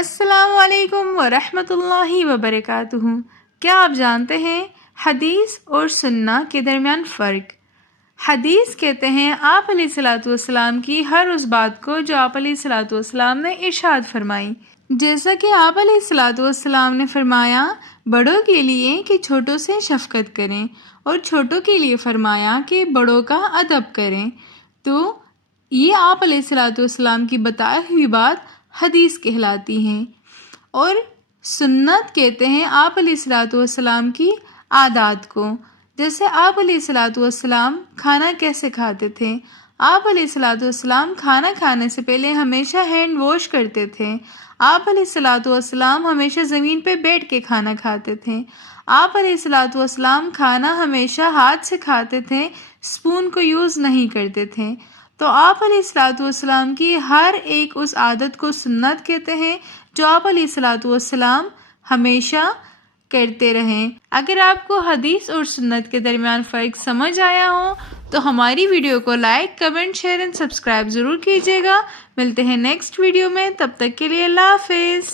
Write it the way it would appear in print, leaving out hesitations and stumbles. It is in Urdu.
السلام علیکم ورحمۃ اللہ وبرکاتہ۔ کیا آپ جانتے ہیں حدیث اور سنہ کے درمیان فرق؟ حدیث کہتے ہیں آپ علیہ الصلوۃ والسلام کی ہر اس بات کو جو آپ علیہ الصلوۃ والسلام نے ارشاد فرمائی، جیسا کہ آپ علیہ الصلوۃ والسلام نے فرمایا بڑوں کے لیے کہ چھوٹوں سے شفقت کریں، اور چھوٹوں کے لیے فرمایا کہ بڑوں کا ادب کریں۔ تو یہ آپ علیہ الصلوۃ والسلام کی بتائی ہوئی بات حدیث کہلاتی ہیں۔ اور سنت کہتے ہیں آپ علیہ الصلوۃ والسلام کی عادات کو، جیسے آپ علیہ الصلوۃ والسلام کھانا کیسے کھاتے تھے۔ آپ علیہ الصلوۃ والسلام کھانا کھانے سے پہلے ہمیشہ ہینڈ واش کرتے تھے۔ آپ علیہ الصلوۃ والسلام ہمیشہ زمین پہ بیٹھ کے کھانا کھاتے تھے۔ آپ علیہ الصلوۃ والسلام کھانا ہمیشہ ہاتھ سے کھاتے تھے، اسپون کو یوز نہیں کرتے تھے۔ تو آپ علیہ الصلوۃ والسلام کی ہر ایک اس عادت کو سنت کہتے ہیں جو آپ علیہ الصلوۃ والسلام ہمیشہ کرتے رہیں۔ اگر آپ کو حدیث اور سنت کے درمیان فرق سمجھ آیا ہو تو ہماری ویڈیو کو لائک، کمنٹ، شیئر اور سبسکرائب ضرور کیجیے گا۔ ملتے ہیں نیکسٹ ویڈیو میں، تب تک کے لیے اللہ حافظ۔